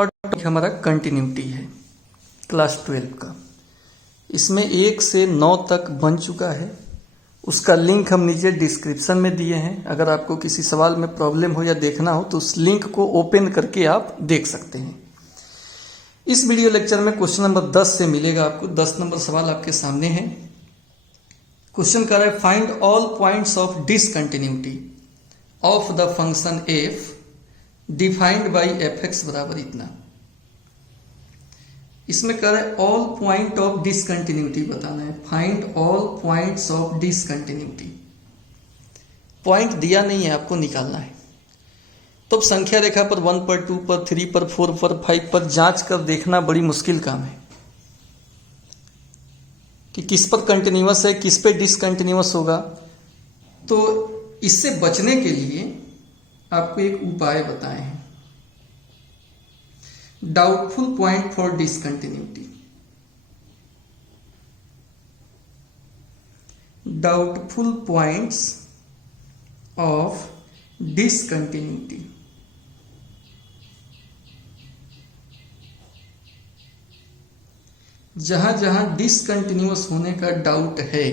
और टॉपिक हमारा कंटिन्यूटी है क्लास 12 का। इसमें 1 से 9 तक बन चुका है, उसका लिंक हम नीचे डिस्क्रिप्शन में दिए हैं। अगर आपको किसी सवाल में प्रॉब्लम हो या देखना हो तो उस लिंक को ओपन करके आप देख सकते हैं। इस वीडियो लेक्चर में क्वेश्चन नंबर 10 से मिलेगा आपको। 10 नंबर सवाल आपके सामने है। क्वेश्चन कर रहा है find all points of discontinuity of the function F defined by F x बराबर इतना। इसमें कह रहा है ऑल पॉइंट ऑफ डिसकंटिन्यूटी बताना है। Find all points of discontinuity. Point दिया नहीं है, आपको निकालना है। तो अब संख्या रेखा पर 1 पर 2 पर 3 पर 4 पर 5 पर जांच कर देखना बड़ी मुश्किल काम है कि किस पर कंटिन्यूअस है, किस पे डिसकंटिन्यूअस होगा। तो इससे बचने के लिए आपको एक उपाय बताए हैं, doubtful point for discontinuity. Doubtful points of discontinuity. जहां जहां डिसकंटिन्यूअस होने का डाउट है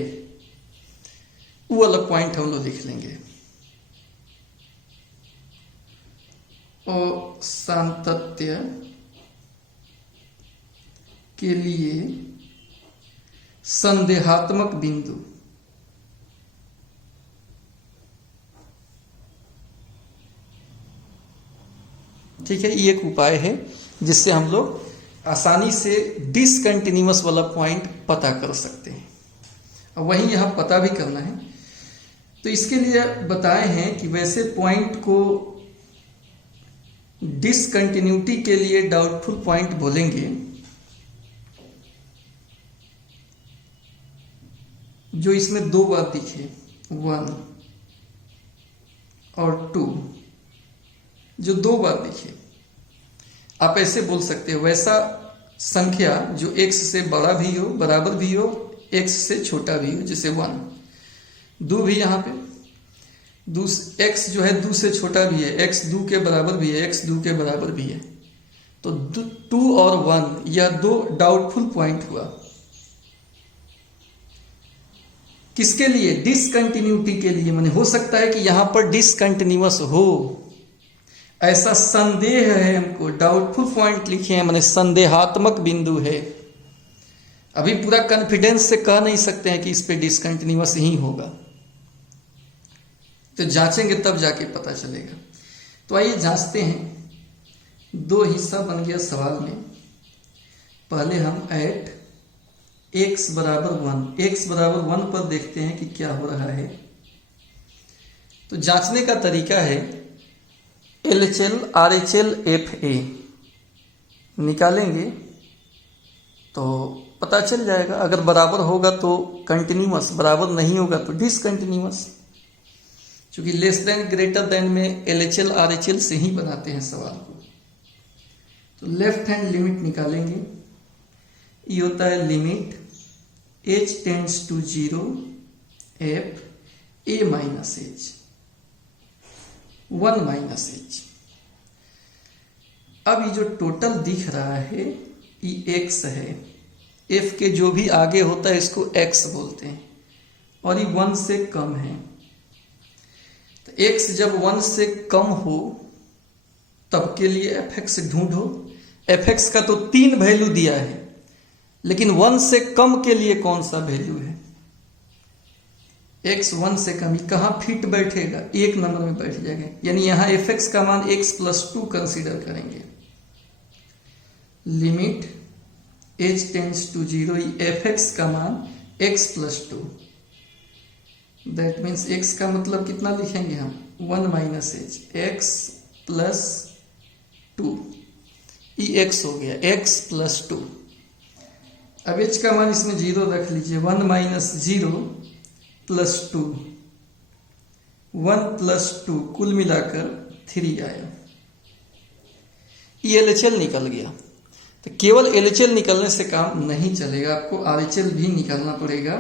वो अलग पॉइंट हम लोग लिख लेंगे। और सातत्य के लिए संदेहात्मक बिंदु। ठीक है, ये एक उपाय है जिससे हम लोग आसानी से डिसकंटिन्यूअस वाला पॉइंट पता कर सकते हैं। और वहीं यहां पता भी करना है। तो इसके लिए बताए हैं कि वैसे पॉइंट को डिसकंटिन्यूटी के लिए डाउटफुल पॉइंट बोलेंगे जो इसमें 2 बार दिखे, 1 और 2, जो 2 बार दिखे। आप ऐसे बोल सकते हो वैसा संख्या जो x से बड़ा भी हो, बराबर भी हो, x से छोटा भी हो, जैसे 1। 2 भी यहाँ पे x जो है 2 से छोटा भी है, x 2 के बराबर भी है, x 2 के बराबर भी है। तो 2 और 1 यह 2 डाउटफुल पॉइंट हुआ। किसके लिए? डिसकंटिन्यूटी के लिए। माने हो सकता है कि यहां पर डिसकंटिन्यूअस हो, ऐसा संदेह है हमको। डाउटफुल पॉइंट लिखे हैं, माने संदेहात्मक बिंदु है। अभी पूरा कॉन्फिडेंस से कह नहीं सकते हैं कि इस पे डिसकंटिन्यूअस ही होगा, तो जांचेंगे तब जाके पता चलेगा। तो आइए जांचते हैं। 2 हिस्सा बन गया सवाल में। पहले हम एट x बराबर 1 पर देखते हैं कि क्या हो रहा है। तो जांचने का तरीका है LHL RHL FA निकालेंगे तो पता चल जाएगा। अगर बराबर होगा तो कंटिन्यूअस, बराबर नहीं होगा तो डिसकंटिन्यूअस। क्योंकि लेस देन ग्रेटर देन में LHL RHL से ही बनाते हैं सवाल को। तो लेफ्ट हैंड लिमिट निकालेंगे। ये होता है limit h tends to 0 f a minus h 1 minus h। अब ये जो टोटल दिख रहा है ये x है। f के जो भी आगे होता है इसको x बोलते हैं, और ये 1 से कम है। तो x जब 1 से कम हो तब के लिए fx ढूंढो। fx का तो 3 वैल्यू दिया है, लेकिन 1 से कम के लिए कौन सा वैल्यू है? x 1 से कम कहाँ फिट बैठेगा? 1 नंबर में बैठ जाएगा। यानी यहां fx का मान x + 2 कंसीडर करेंगे। Limit h tends to 0, fx का मान x + 2। दैट मीन्स x का मतलब कितना लिखेंगे हम? 1 माइनस h, x + 2। ये x हो गया, x + 2। अब h का मान इसमें 0 रख लीजिए। 1 माइनस 0 + 2, 1 + 2 कुल मिलाकर 3 आया। ये LHL निकल गया। तो केवल LHL निकलने से काम नहीं चलेगा, आपको RHL भी निकालना पड़ेगा।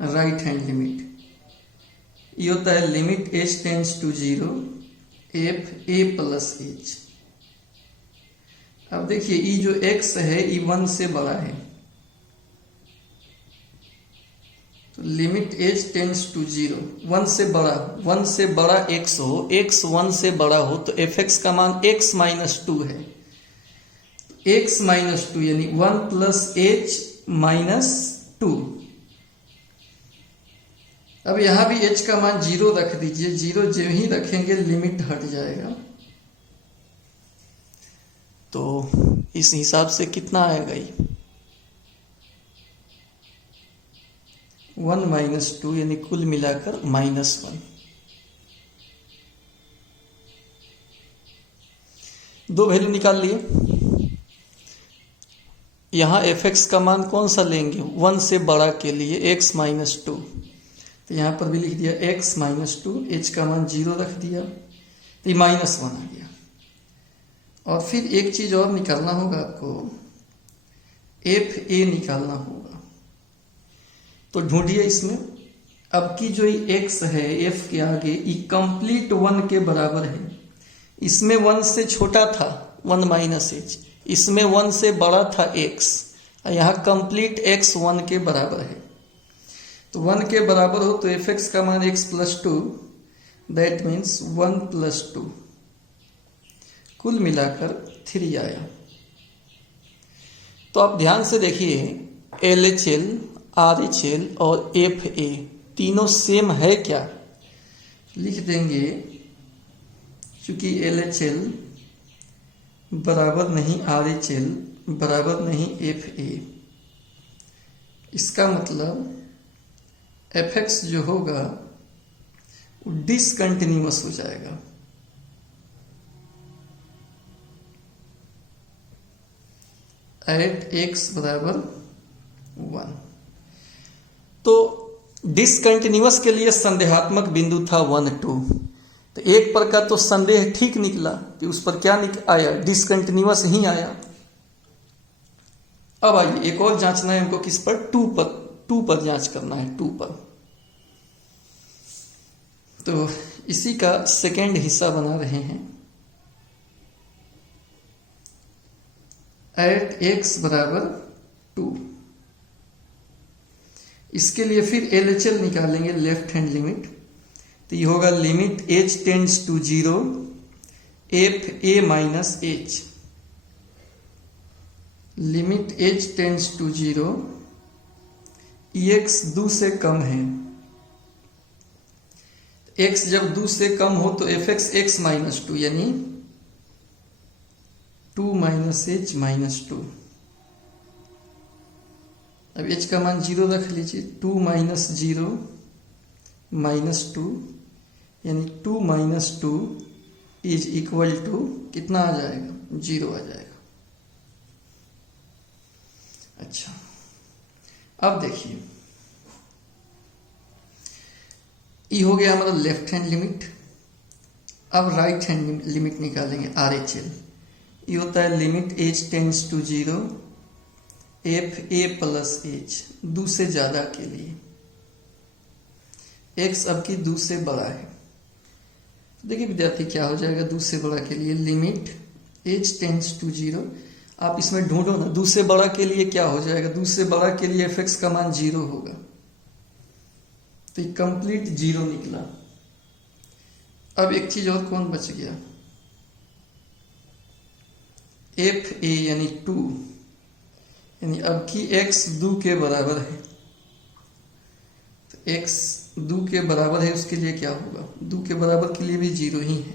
राइट हैंड लिमिट ये होता है limit h tends to 0 f a + h अब देखिए ई जो x है ई 1 से बड़ा है, तो लिमिट एज टेंड्स टू 0, 1 से बड़ा x हो, x 1 से बड़ा हो तो fx का मान x माइनस 2 है, x माइनस 2 यानी 1 प्लस h माइनस 2। अब यहां भी h का मान 0 रख दीजिए, 0 जो ही रखेंगे लिमिट हट जाएगा, तो इस हिसाब से कितना आएगा ये 1 माइनस 2 यानी कुल मिलाकर -1। दो वैल्यू निकाल लिए। यहां fx का मान कौन सा लेंगे 1 से बड़ा के लिए x माइनस 2, तो यहां पर भी लिख दिया x माइनस 2, h का मान 0 रख दिया, तो ये -1 आ गया। और फिर एक चीज और निकालना होगा आपको, fa निकालना होगा, तो ढूंढिए इसमें। अब की जो ये x है f के आगे ये कंप्लीट 1 के बराबर है, इसमें 1 से छोटा था 1 माइनस h, इसमें 1 से बड़ा था x, यहाँ कंप्लीट x 1 के बराबर है, तो 1 के बराबर हो तो fx का मान x plus 2, that means 1 plus 2, कुल मिलाकर 3 आया। तो आप ध्यान से देखिए LHL, RHL और FA तीनों सेम है क्या, लिख देंगे चूंकि LHL बराबर नहीं RHL बराबर नहीं FA, इसका मतलब fx जो होगा वो डिसकंटिन्यूअस हो जाएगा। एट x बराबर 1, तो डिसकंटिन्यूअस के लिए संदेहात्मक बिंदु था 1, 2, तो एक पर का तो संदेह ठीक निकला कि उस पर क्या आया, डिसकंटिन्यूअस ही आया। अब आइए एक और जांचना है हमको, किस पर 2 पर जांच करना है, 2 पर। तो इसी का सेकेंड हिस्सा बना रहे हैं। एट x बराबर 2, इसके लिए फिर LHL निकालेंगे, लेफ्ट हैंड लिमिट, तो ये होगा limit h tends to 0 fa minus h, limit h tends to 0 x 2 से कम है, x जब 2 से कम हो तो fx x माइनस 2 यानी 2 माइनस h माइनस 2। अब h का मान 0 रख लीजिए, 2 माइनस 0 माइनस 2 यानी 2 माइनस 2 इज इक्वल टू कितना आ जाएगा, 0 आ जाएगा। अच्छा, अब देखिए ये हो गया हमारा लेफ्ट हैंड लिमिट। अब राइट हैंड लिमिट निकालेंगे, RHL, ये होता है limit h tends to 0 fa plus h, 2 से ज्यादा के लिए, x अब की 2 से बड़ा है। देखिए विद्यार्थी क्या हो जाएगा 2 से बड़ा के लिए, लिमिट h टेंड्स टू 0, आप इसमें ढूंढो ना 2 से बड़ा के लिए क्या हो जाएगा, 2 से बड़ा के लिए fx का मान 0 होगा, तो ये कंप्लीट 0 निकला। अब एक चीज और कौन बच गया, fa यानी 2, यानी अब की x 2 के बराबर है, तो x 2 के बराबर है उसके लिए क्या होगा, 2 के बराबर के लिए भी 0 ही है,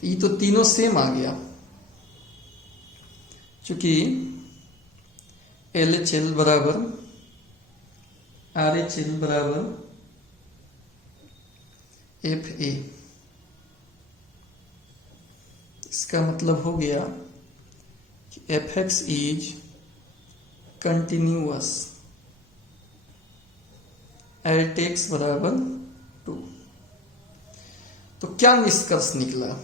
तो ये तो तीनों सेम आ गया, चूंकि LHL बराबर RHL बराबर FA, इसका मतलब हो गया कि fx is continuous at x बराबर 2। तो क्या निष्कर्ष निकला,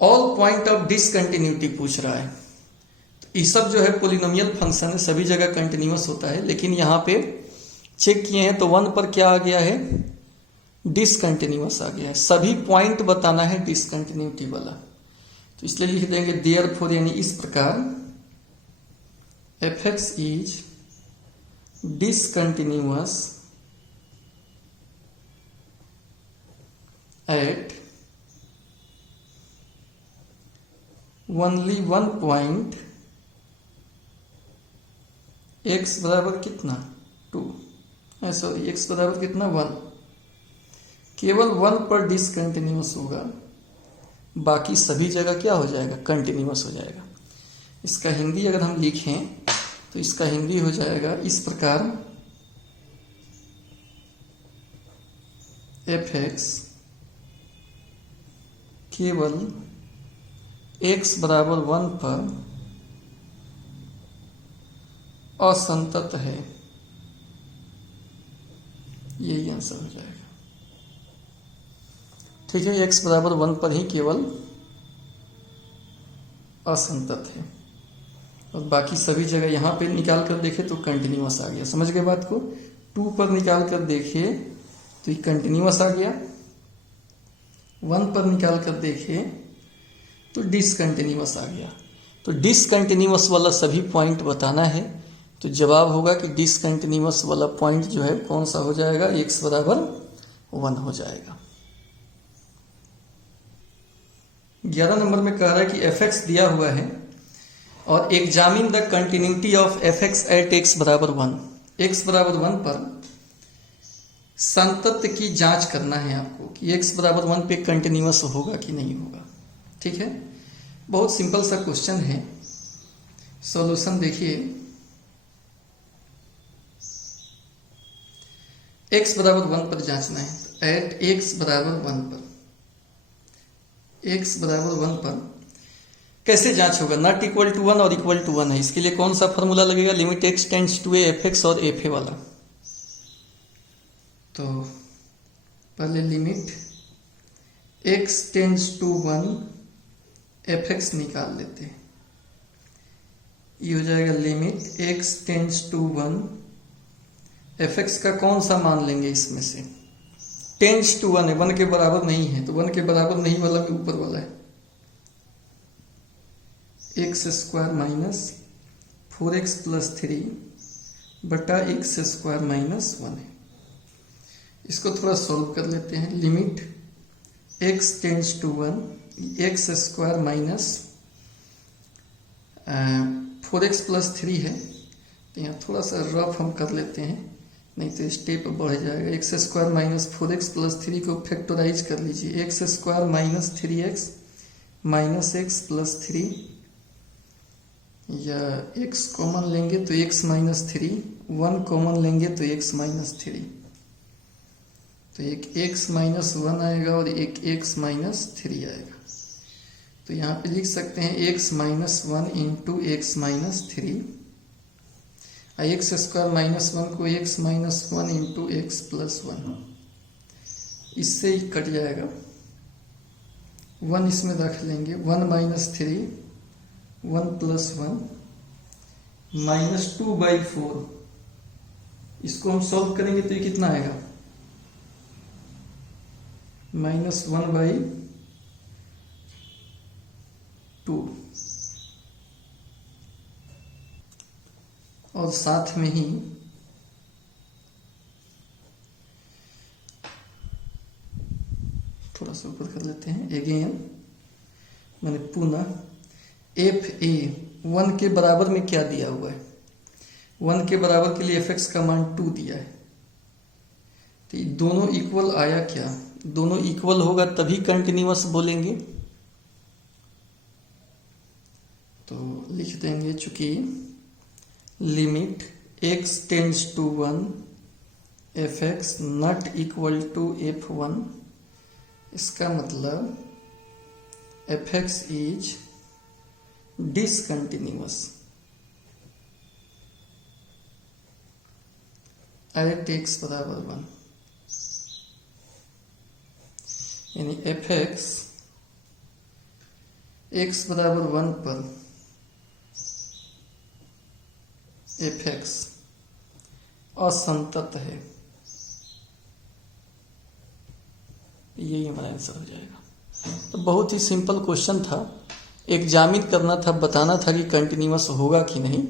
ऑल पॉइंट ऑफ डिसकंटिन्यूटी पूछ रहा है, तो ये सब जो है पोलिनोमियल फंक्शन है, सभी जगह कंटिन्यूअस होता है, लेकिन यहाँ पे चेक किए हैं तो 1 पर क्या आ गया है डिसकंटिन्यूअस आ गया है, सभी पॉइंट बताना है डिसकंटिन्यूटी वाला। तो इसलिए लिख देंगे देयरफॉर, यानी इस प्रकार f x is discontinuous at only one point x बराबर कितना 2, सॉरी x बराबर कितना 1, केवल 1 पर डिसकंटिन्यूअस होगा, बाकी सभी जगह क्या हो जाएगा, कंटिन्यूअस हो जाएगा। इसका हिंदी अगर हम लिखें तो इसका हिंदी हो जाएगा इस प्रकार, एफ एक्स केवल x बराबर 1 पर असंतत है, यही आंसर हो जाएगा। ठीक है, x बराबर 1 पर ही केवल असंतत है, और बाकी सभी जगह यहां पे निकाल कर देखे तो कंटिन्यूअस आ गया। समझ गए बात को? 2 पर निकाल कर देखिए तो ये कंटिन्यूअस आ गया, 1 पर निकाल कर देखिए तो डिसकंटिन्यूअस आ गया। तो डिसकंटिन्यूअस वाला सभी पॉइंट बताना है, तो जवाब होगा कि डिसकंटिन्यूअस वाला पॉइंट जो है कौन सा हो जाएगा, x बराबर 1 हो जाएगा। 11 नंबर में कह रहा है कि एफ एक्स दिया हुआ है और examine the continuity of f x at x बराबर 1, x बराबर 1 पर संतत की जांच करना है आपको कि x बराबर 1 पे कंटिन्यूअस होगा कि नहीं होगा। ठीक है, बहुत सिंपल सा क्वेश्चन है। सॉल्यूशन देखिए, x बराबर 1 पर जांचना है, तो एट x बराबर 1 पर, x बराबर 1 पर कैसे जांच होगा, नॉट इक्वल टू 1 और इक्वल टू 1 है, इसके लिए कौन सा फॉर्मूला लगेगा, limit x tends to a f x और एफ ए वाला। तो पहले limit x tends to 1 f x निकाल लेते हैं, ये हो जाएगा limit x tends to 1 f x का कौन सा मान लेंगे इसमें से, टेंड्स टू 1 है, 1 के बराबर नहीं है, तो 1 के बराबर नहीं वाला भी ऊपर वाला है, x square minus 4x plus 3 बटा एक्स स्क्वायर माइनस 1 है। इसको थोड़ा सॉल्व कर लेते हैं, limit x tends to 1 x square minus 4x plus 3 है, तो यहाँ थोड़ा सा रफ हम कर लेते हैं, नहीं तो स्टेप बढ़ जाएगा। X square minus 4x plus 3 को फैक्टराइज कर लीजिए, x square minus 3x minus x plus 3, या x कॉमन लेंगे तो x माइनस 3, 1 कॉमन लेंगे तो x माइनस 3, तो एक x माइनस 1 आएगा और एक x माइनस 3 आएगा। तो यहाँ पे लिख सकते हैं x minus 1 into x minus 3, x square minus 1 को x minus 1 into x plus 1, इससे ही कट जाएगा, 1 इसमें रख लेंगे, 1 माइनस 3 1 प्लस 1 माइनस 2/4, इसको हम सॉल्व करेंगे तो ये कितना आएगा, माइनस 1/2, और साथ में ही थोड़ा सा ऊपर कर लेते हैं, अगेन मैंने पुनः एफ ए 1 के बराबर में क्या दिया हुआ है, 1 के बराबर के लिए एफ एक्स का मान 2 दिया है, तो ये दोनों इक्वल आया क्या, दोनों इक्वल होगा तभी कंटिन्यूअस बोलेंगे। तो लिख देंगे, चूंकि limit x tends to 1 f x not equal to f1, इसका मतलब f x is discontinuous at x बराबर 1, यानी एफ एक्स x बराबर 1 पर एफ एक्स असंतत है। यही हमारा आंसर हो जाएगा। तो बहुत ही सिंपल क्वेश्चन था, एग्जामिन करना था, बताना था कि कंटिन्यूअस होगा कि नहीं।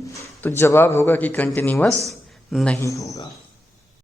तो जवाब होगा कि कंटिन्यूअस नहीं होगा।